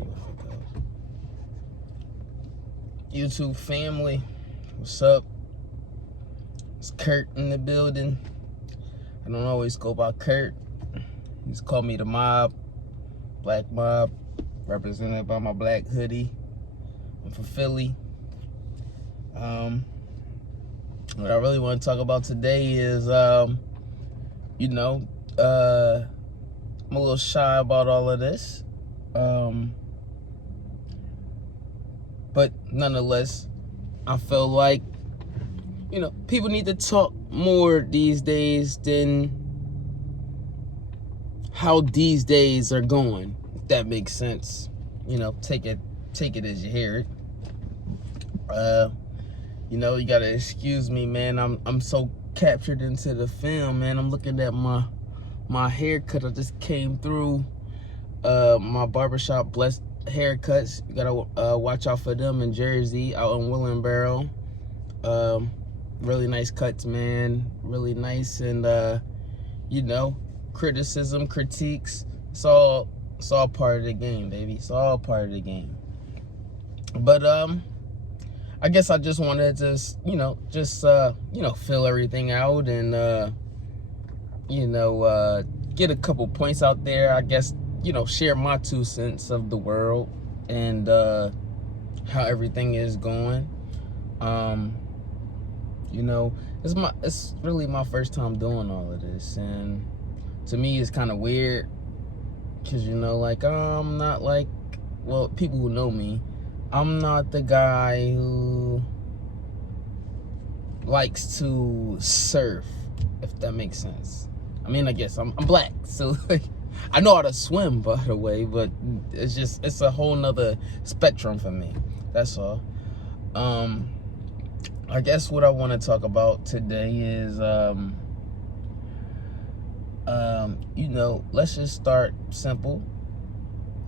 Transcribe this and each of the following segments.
see if it goes. YouTube family, what's up? It's Kurt in the building. I don't always go by Kurt. He's called me the Mob, Black Mob, represented by my black hoodie. I'm from Philly. What I really want to talk about today is, I'm a little shy about all of this. But nonetheless, I feel like, people need to talk more these days than how these days are going, if that makes sense. Take it as you hear it. You gotta excuse me, man. I'm so captured into the film, man. I'm looking at my haircut. I just came through my barbershop, Blessed Haircuts. You gotta watch out for them in Jersey, out in Willing Barrel. Really nice cuts, man. Really nice, and criticism, critiques. It's all part of the game, baby. It's all part of the game. But I guess I just wanted to fill everything out and get a couple points out there. I guess share my 2 cents of the world and how everything is going. It's really my first time doing all of this, and to me it's kind of weird because I'm not like, well, people who know me, I'm not the guy who likes to surf, if that makes sense. I mean, I guess I'm black, so I know how to swim, by the way, but it's a whole nother spectrum for me. That's all. I guess what I want to talk about today is, let's just start simple,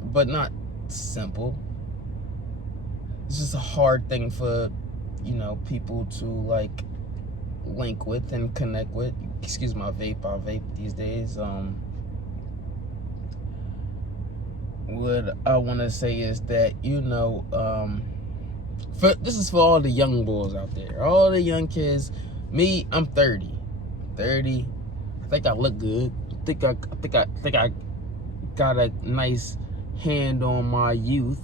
but not simple. It's just a hard thing for, people to link with and connect with. Excuse my vape, I vape these days. What I want to say is that, this is for all the young boys out there, all the young kids. Me, I'm 30. I think I look good. I think I got a nice hand on my youth.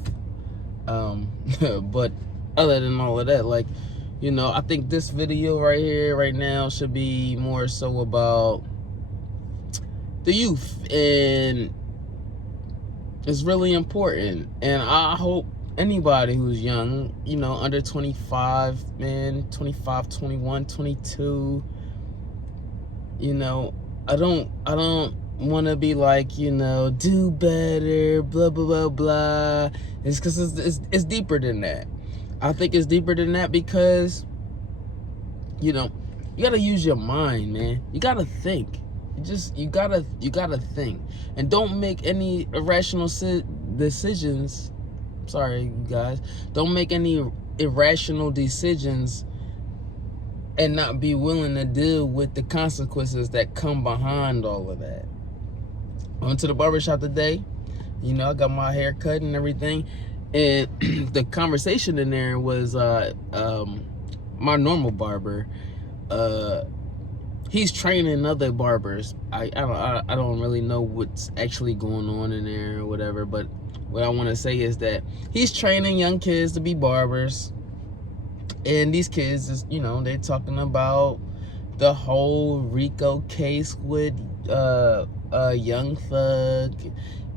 But other than all of that, I think this video right here, right now, should be more so about the youth, and it's really important. And I hope anybody who's young, under 25, man, 25, 21, 22, I don't want to be like, do better, blah, blah, blah, blah. It's because it's deeper than that. I think it's deeper than that because, you gotta use your mind, man. You gotta think. You gotta think. And don't make any irrational decisions. Sorry, you guys. Don't make any irrational decisions and not be willing to deal with the consequences that come behind all of that. I went to the barbershop today. I got my hair cut and everything. And the conversation in there was my normal barber. He's training other barbers. I don't really know what's actually going on in there or whatever, but what I want to say is that he's training young kids to be barbers. And these kids is, they're talking about the whole Rico case with Young Thug,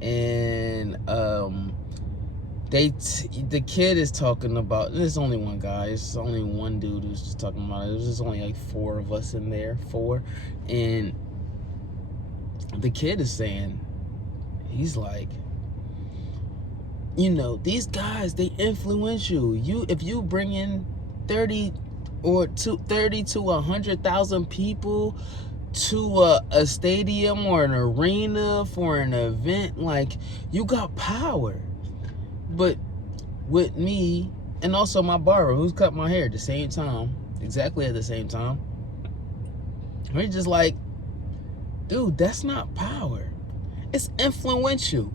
and the kid is talking about, there's only one guy, it's only one dude who's just talking about it. There's just only 4 of us in there, 4, and the kid is saying, he's like, these guys, they influence you. If you bring in 30 to 100,000 people to a stadium or an arena for an event, you got power. But with me, and also my barber who's cut my hair at the same time, exactly at the same time, we're just like, dude, that's not power. It's influential.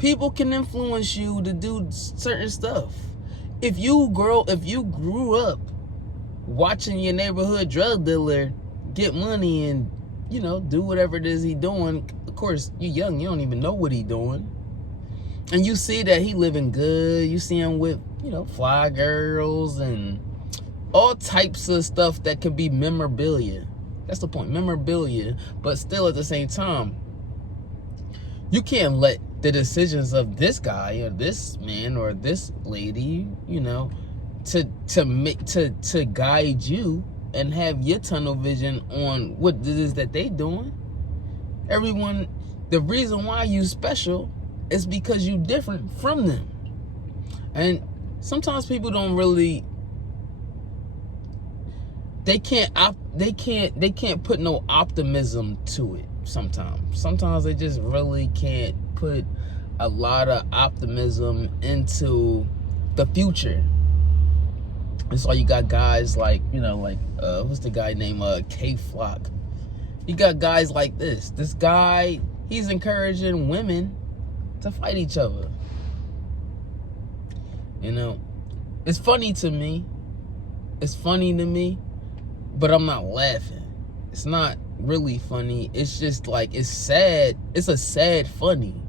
People can influence you to do certain stuff. If you grew up watching your neighborhood drug dealer get money and, you know, do whatever it is he doing, of course, you young, you don't even know what he doing. And you see that he living good. You see him with, you know, fly girls and all types of stuff that could be memorabilia. That's the point, memorabilia. But still at the same time, you can't let the decisions of this guy or this man or this lady, you know, to guide you and have your tunnel vision on what it is that they doing. Everyone, the reason why you special is because you different from them. And sometimes people don't really, they can't put no optimism to it. Sometimes they just really can't put a lot of optimism into the future. That's why you got guys like, you know, like what's the guy named K-Flock. You got guys like this. This guy, he's encouraging women to fight each other. You know, it's funny to me. It's funny to me, but I'm not laughing. It's not really funny. It's just like, it's sad. It's a sad funny.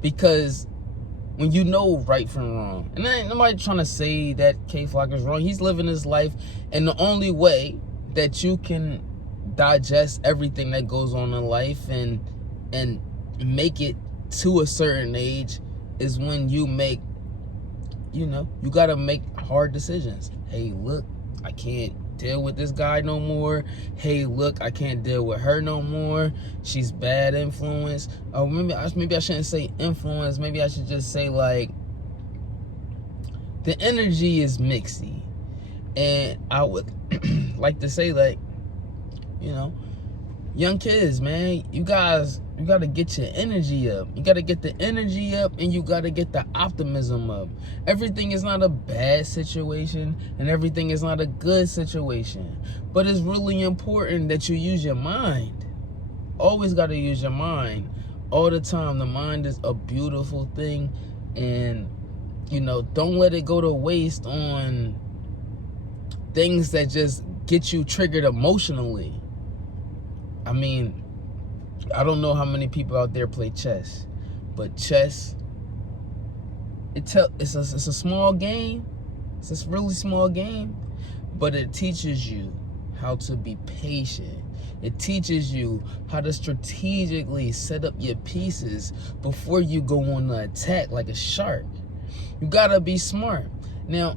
Because when you know right from wrong, and ain't nobody trying to say that K-Flock is wrong. He's living his life, and the only way that you can digest everything that goes on in life and make it to a certain age is when you make, you know, you gotta make hard decisions. Hey, look, I can't deal with this guy no more. Hey, look, I can't deal with her no more. She's bad influence. Oh, maybe I shouldn't say influence. Maybe I should just say, like, the energy is mixy. And I would like to say, like, you know, young kids, man, you guys, you got to get your energy up. You got to get the energy up, and you got to get the optimism up. Everything is not a bad situation, and everything is not a good situation. But it's really important that you use your mind. Always got to use your mind all the time. The mind is a beautiful thing, and, you know, don't let it go to waste on things that just get you triggered emotionally. I mean, I don't know how many people out there play chess, but chess, it's a small game. It's a really small game, but it teaches you how to be patient. It teaches you how to strategically set up your pieces before you go on the attack like a shark. You gotta be smart. Now,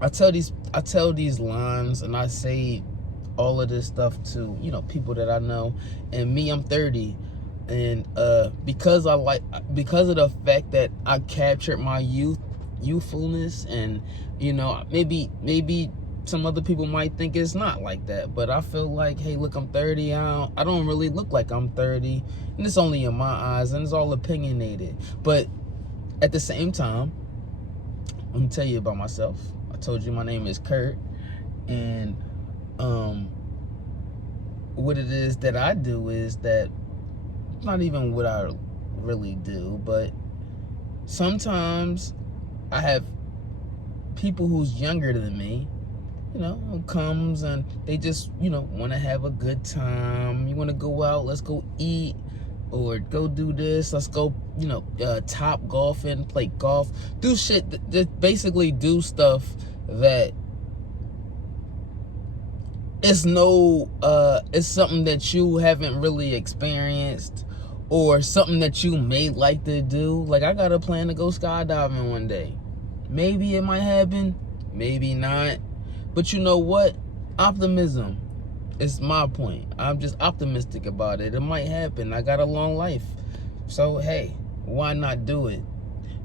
I tell these lines, and I say all of this stuff to, you know, people that I know. And me, I'm 30, and because of the fact that I captured my youthfulness, and, you know, maybe some other people might think it's not like that, but I feel like, hey, look, I'm 30. I don't really look like I'm 30, and it's only in my eyes, and it's all opinionated. But at the same time, let me tell you about myself. I told you my name is Kurt, and what it is that I do is that, not even what I really do, but sometimes I have people who's younger than me, you know, who comes and they just, you know, want to have a good time. You want to go out, let's go eat, or go do this, let's go, you know, top golfing, play golf, do shit, that basically do stuff that it's something that you haven't really experienced, or something that you may like to do. Like, I got a plan to go skydiving one day. Maybe it might happen, maybe not. But you know what? Optimism is my point. I'm just optimistic about it. It might happen. I got a long life. So, hey, why not do it?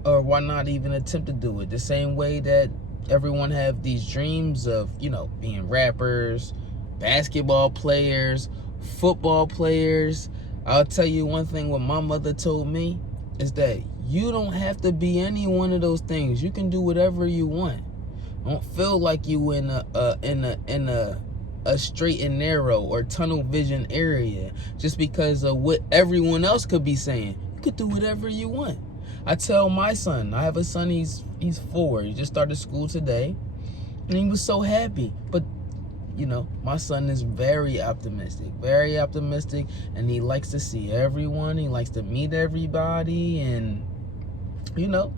Or why not even attempt to do it? The same way that everyone have these dreams of, you know, being rappers, basketball players, football players. I'll tell you one thing, what my mother told me is that you don't have to be any one of those things. You can do whatever you want. Don't feel like you in a straight and narrow or tunnel vision area just because of what everyone else could be saying. You could do whatever you want. I tell my son, I have a son, he's 4. He just started school today, and he was so happy. But you know, my son is very optimistic, and he likes to see everyone. He likes to meet everybody, and you know,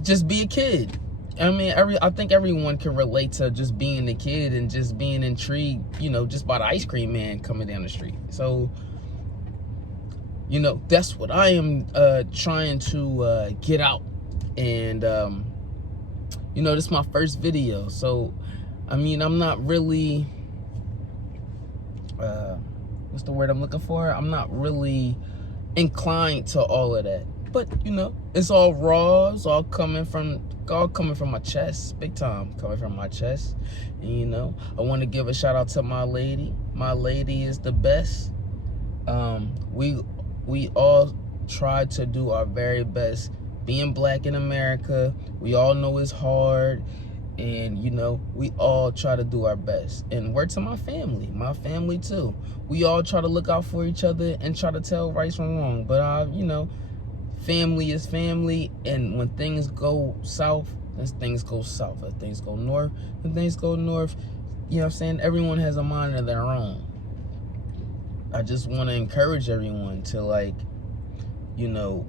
just be a kid. I mean, I think everyone can relate to just being a kid and just being intrigued, you know, just by the ice cream man coming down the street. So, you know, that's what I am trying to get out. And, you know, this is my first video. So, I mean, I'm not really, what's the word I'm looking for? I'm not really inclined to all of that. But, you know, it's all raw. It's all coming from my chest, big time coming from my chest. And, you know, I want to give a shout out to my lady. My lady is the best. We all try to do our very best. Being black in America, we all know it's hard. And, you know, we all try to do our best. And word to my family too. We all try to look out for each other and try to tell right from wrong. But, you know, family is family, and when things go south, then things go south. If things go north, then things go north. You know what I'm saying? Everyone has a mind of their own. I just want to encourage everyone to, like, you know,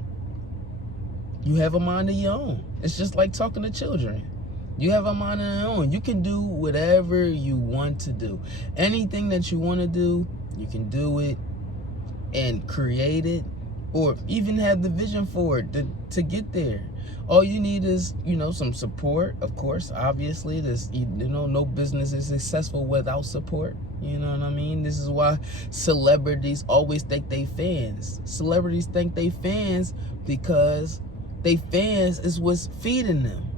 you have a mind of your own. It's just like talking to children. You have a mind of your own. You can do whatever you want to do. Anything that you want to do, you can do it and create it, or even have the vision for it to get there. All you need is, you know, some support, of course. Obviously, this, you know, no business is successful without support. You know what I mean? This is why celebrities always think they fans. Celebrities think they fans because they fans is what's feeding them.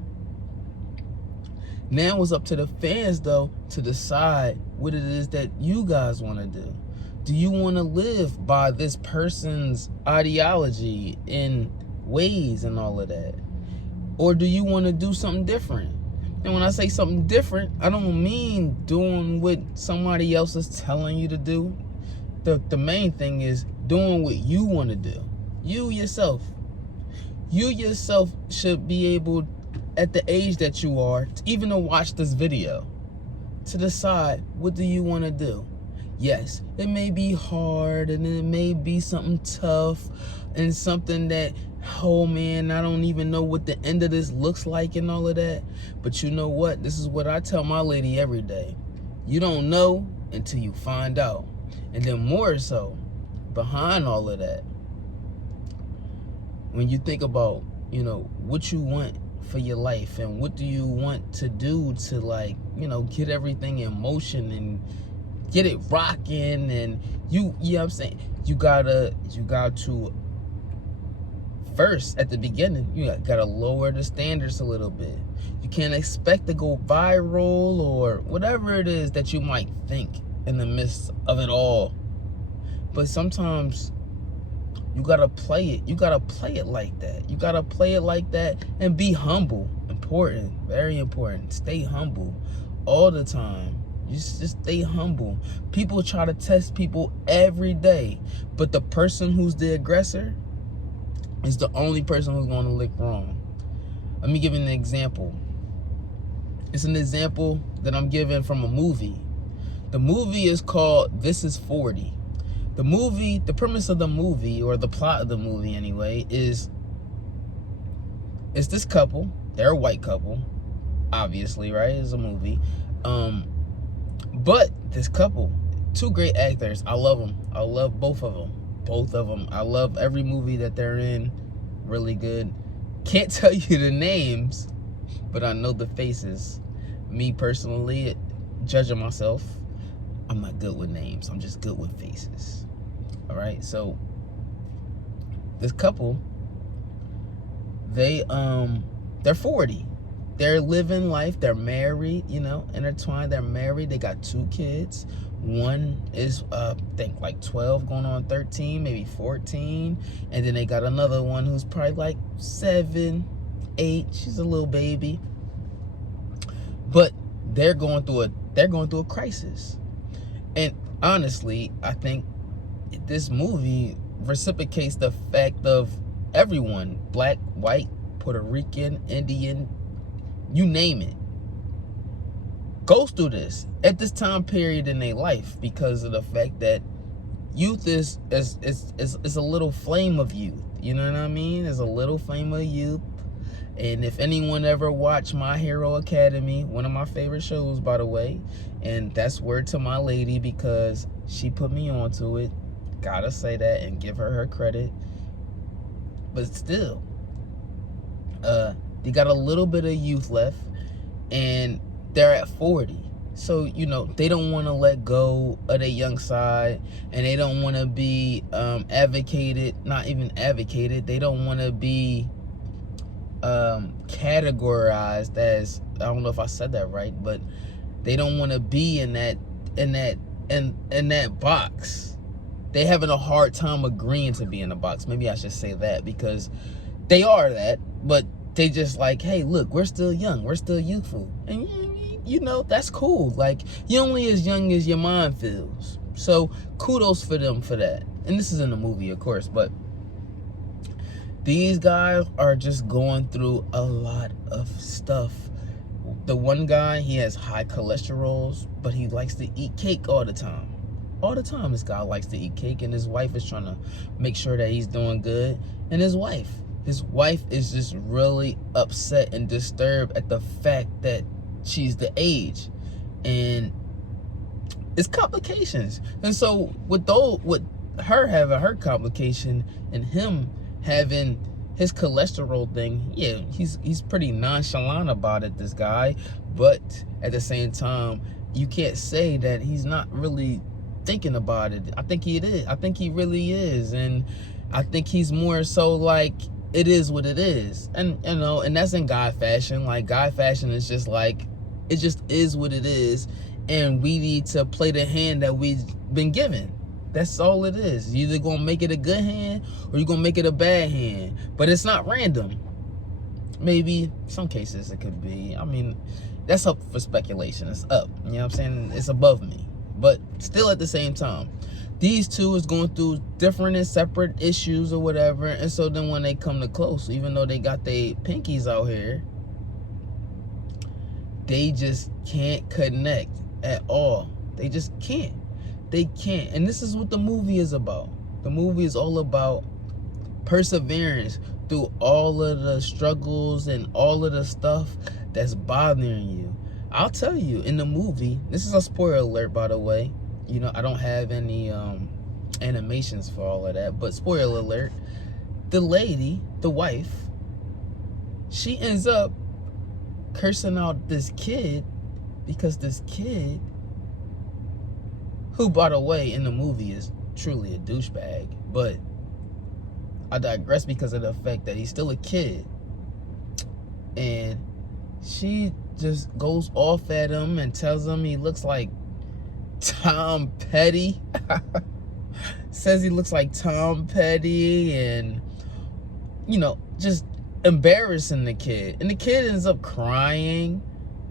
Now it's up to the fans, though, to decide what it is that you guys want to do. Do you want to live by this person's ideology and ways and all of that? Or do you want to do something different? And when I say something different, I don't mean doing what somebody else is telling you to do. The main thing is doing what you want to do. You yourself. You yourself should be able, at the age that you are, even to watch this video, to decide, what do you want to do? Yes, it may be hard, and it may be something tough and something that, oh man, I don't even know what the end of this looks like and all of that. But you know what? This is what I tell my lady every day. You don't know until you find out. And then more so, behind all of that, when you think about, you know, what you want for your life and what do you want to do to, like, you know, get everything in motion and get it rocking, and you know what I'm saying, you got to first, at the beginning, you gotta lower the standards a little bit. You can't expect to go viral or whatever it is that you might think in the midst of it all. But sometimes you gotta play it. You gotta play it like that. You gotta play it like that and be humble. Important, very important. Stay humble all the time. Just stay humble. People try to test people every day, but the person who's the aggressor is the only person who's going to lick wrong. Let me give you an example. It's an example that I'm giving from a movie. The movie is called This Is 40. The premise of the movie, or the plot of the movie anyway, is this couple. They're a white couple, obviously, right? It's a movie. But this couple, 2 great actors. I love them. I love both of them. I love every movie that they're in. Really good. Can't tell you the names, but I know the faces. Me personally, judging myself, I'm not good with names. I'm just good with faces. All right. So this couple, they're 40. They're living life. They're married, you know, intertwined. They're married. They got 2 kids. One is, I think, like 12, going on 13, maybe 14. And then they got another one who's probably like 7, 8. She's a little baby. But they're going through a crisis. And honestly, I think this movie reciprocates the fact of everyone, black, white, Puerto Rican, Indian, you name it, goes through this at this time period in their life, because of the fact that youth is a little flame of youth. You know what I mean? It's a little flame of youth. And if anyone ever watched My Hero Academy, one of my favorite shows, by the way, and that's word to my lady, because she put me onto it. Gotta say that and give her credit. But still, they got a little bit of youth left, and they're at 40. So, you know, they don't want to let go of their young side, and they don't want to be not even advocated. They don't want to be categorized as, I don't know if I said that right, but they don't want to be in that box. They having a hard time agreeing to be in a box. Maybe I should say that, because they are that, but they just like, hey, look, we're still young, we're still youthful, and you know, that's cool. Like, you're only as young as your mind feels. So kudos for them for that. And this is in the movie, of course, but these guys are just going through a lot of stuff. The one guy, he has high cholesterols, but he likes to eat cake all the time. All the time, this guy likes to eat cake, and his wife is trying to make sure that he's doing good. And his wife is just really upset and disturbed at the fact that she's the age, and it's complications. And so with her having her complication and him having his cholesterol thing, yeah, he's pretty nonchalant about it, this guy. But at the same time, you can't say that he's not really thinking about it. I think he is. I think he really is. And I think he's more so like, it is what it is. And you know, and that's in guy fashion. Like, guy fashion is just like, it just is what it is, and we need to play the hand that we've been given. That's all it is. You're either gonna make it a good hand or you're gonna make it a bad hand. But it's not random. Maybe some cases it could be. I mean, that's up for speculation. It's up. You know what I'm saying? It's above me. But still, at the same time, these two is going through different and separate issues or whatever. And so then when they come to close, even though they got their pinkies out here, they just can't connect at all. They just can't. They can't. And this is what the movie is about. The movie is all about perseverance through all of the struggles and all of the stuff that's bothering you. I'll tell you, in the movie, this is a spoiler alert, by the way. You know, I don't have any animations for all of that, but spoiler alert, the lady, the wife, she ends up cursing out this kid, because this kid, who, by the way, in the movie is truly a douchebag, but I digress because of the fact that he's still a kid, and she just goes off at him and tells him he looks like Tom Petty. Says he looks like Tom Petty, and, you know, just embarrassing the kid. And the kid ends up crying.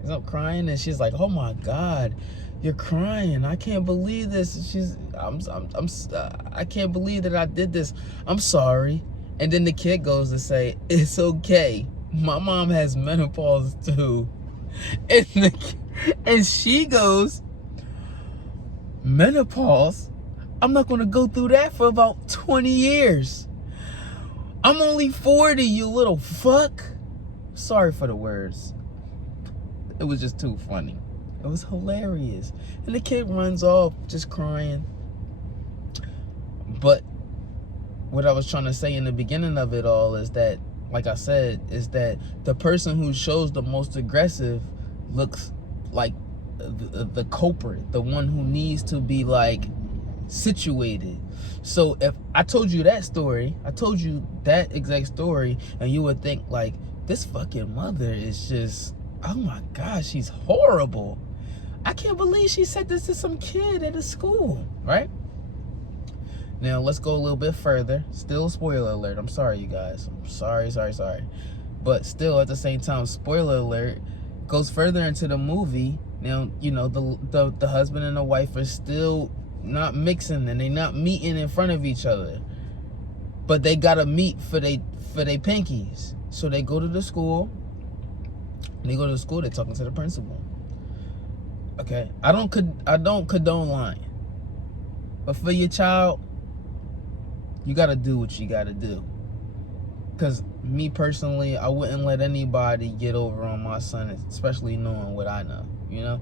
And she's like, oh my God, you're crying. I can't believe this. I can't believe that I did this. I'm sorry. And then the kid goes to say, it's okay. My mom has menopause too. And she goes, menopause? I'm not going to go through that for about 20 years. I'm only 40, you little fuck. Sorry for the words. It was just too funny. It was hilarious. And the kid runs off just crying. But what I was trying to say in the beginning of it all is that, like I said, is that the person who shows the most aggressive looks like the culprit, the one who needs to be like situated. So if I told you that story, I told you that exact story, and you would think like, this fucking mother is just, oh my gosh, she's horrible. I can't believe she said this to some kid at a school, right? Now let's go a little bit further. Still spoiler alert. I'm sorry, you guys. I'm sorry. But still, at the same time, spoiler alert, goes further into the movie. Now, you know, the husband and the wife are still not mixing, and they're not meeting in front of each other. but they gotta meet for they pinkies. So they go to the school. They they're talking to the principal. Okay, I don't condone lying, but for your child, you gotta do what you gotta do. Because me personally, I wouldn't let anybody get over on my son, especially knowing what I know. You know,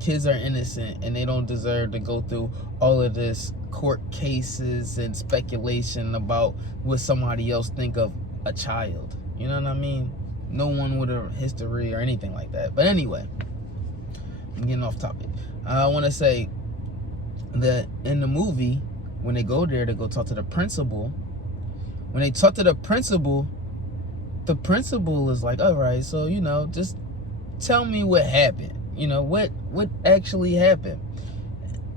kids are innocent and they don't deserve to go through all of this court cases and speculation about what somebody else think of a child. You know what I mean? No one with a history or anything like that. But anyway, I'm getting off topic. I want to say that in the movie, when they go there to go talk to the principal, when they talk to the principal is like, all right, so, just tell me what happened. What actually happened.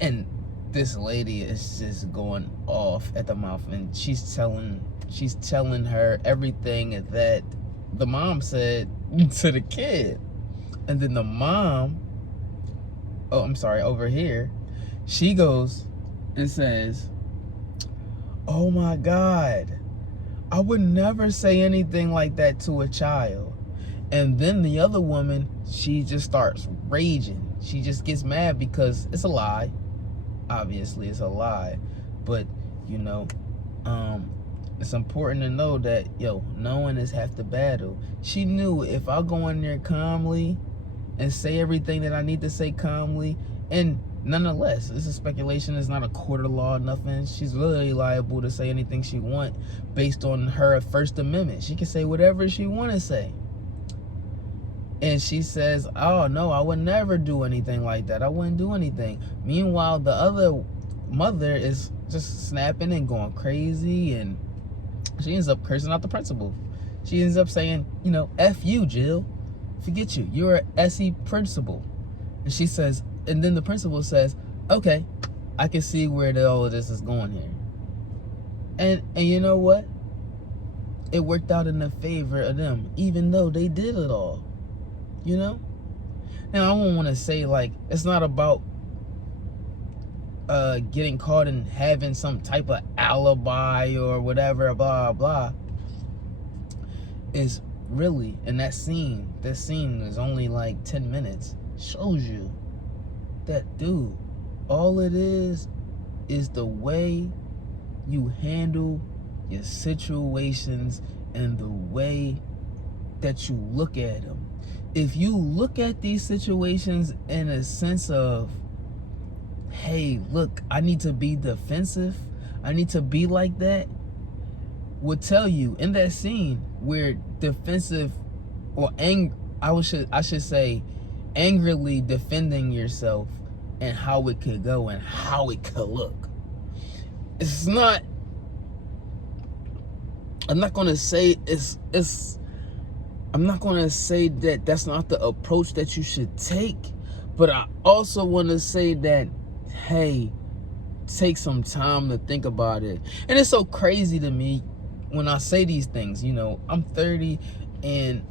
And this lady is just going off at the mouth, and she's telling her everything that the mom said to the kid. And then the mom, over here, she goes and says, oh my God, I would never say anything like that to a child. And then the other woman, she just starts raging. She just gets mad because it's a lie. Obviously, it's a lie. But, it's important to know that, knowing is half the battle. She knew if I go in there calmly and say everything that I need to say calmly, and nonetheless, this is speculation, it's not a court of law, nothing. She's really liable to say anything she want based on her First Amendment. She can say whatever she want to say. And she says, oh no, I would never do anything like that. I wouldn't do anything. Meanwhile, the other mother is just snapping and going crazy, and she ends up cursing out the principal. She ends up saying, F you, Jill. Forget you. You're an SE principal. And she says, and then the principal says, okay, I can see where all of this is going here. And you know what? It worked out in the favor of them, even though they did it all. Now I don't want to say it's not about getting caught and having some type of alibi or whatever, blah blah. Is really in that scene. This scene is only 10 minutes. Shows you that, dude, all it is the way you handle your situations and the way that you look at them. If you look at these situations in a sense of, hey, look, I need to be defensive, I need to be like that, would tell you in that scene where defensive or I should say angrily defending yourself and how it could go and how it could look. It's not, I'm not gonna say I'm not going to say that that's not the approach that you should take, but I also want to say that, hey, take some time to think about it. And it's so crazy to me when I say these things. I'm 30, and,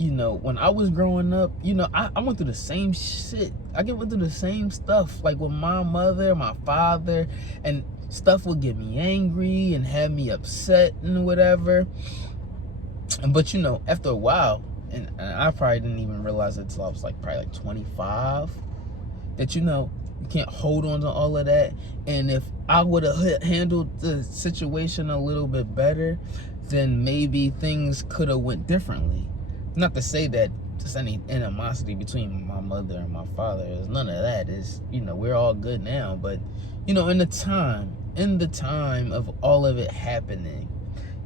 when I was growing up, I went through the same shit. I went through the same stuff, with my mother, my father, and stuff would get me angry and have me upset and whatever. But after a while, and I probably didn't even realize it until I was probably 25, that you can't hold on to all of that. And if I would have handled the situation a little bit better, then maybe things could have went differently. Not to say that there's any animosity between my mother and my father. There's none of that. Is we're all good now. But in the time of all of it happening,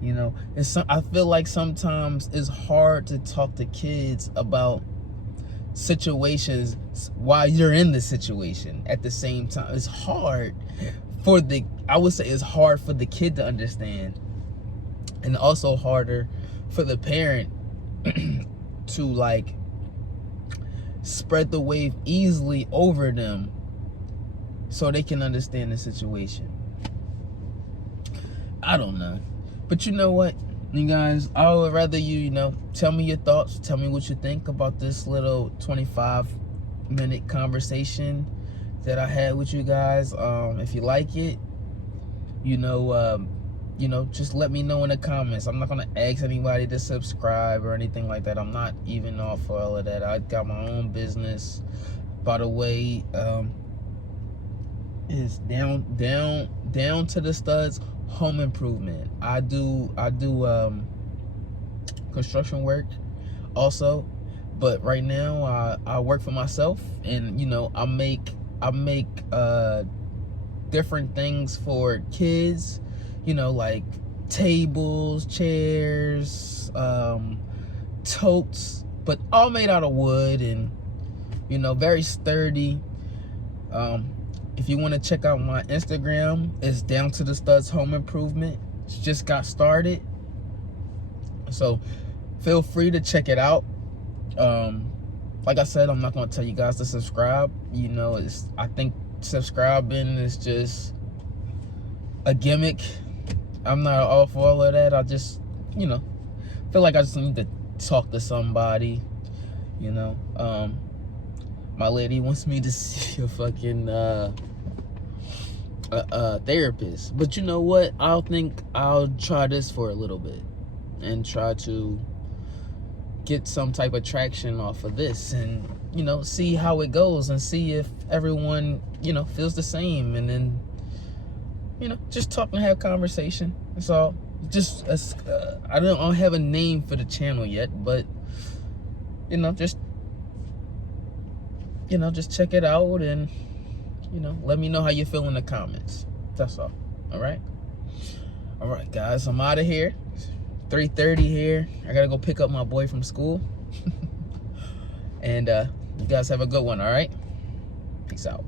I feel like sometimes it's hard to talk to kids about situations while you're in the situation at the same time. It's hard I would say it's hard for the kid to understand, and also harder for the parent to spread the wave easily over them so they can understand the situation. I don't know. But you know what, you guys, I would rather you, tell me your thoughts. Tell me what you think about this little 25-minute conversation that I had with you guys. If you like it, you know, just let me know in the comments. I'm not gonna ask anybody to subscribe or anything like that. I'm not even off for all of that. I got my own business. By the way, is down to the studs home improvement. I do construction work also, but right now I work for myself, and you know, I make different things for kids, you know, like tables, chairs, totes, but all made out of wood, and you know, very sturdy. If you want to check out my Instagram, it's Down to the Studs Home Improvement. It's just got started, so feel free to check it out. Like I said, I'm not going to tell you guys to subscribe. You know, I think subscribing is just a gimmick. I'm not all for all of that. I just, you know, feel like I just need to talk to somebody, you know. My lady wants me to see a fucking therapist, but you know what, I'll try this for a little bit and try to get some type of traction off of this, and you know, see how it goes, and see if everyone, you know, feels the same, and then, you know, just talk and have conversation. That's all. Just I don't have a name for the channel yet, but you know, just check it out, and you know, let me know how you feel in the comments. That's all. All right, guys, I'm out of here. 3:30 here. I gotta go pick up my boy from school. And you guys have a good one. All right, peace out.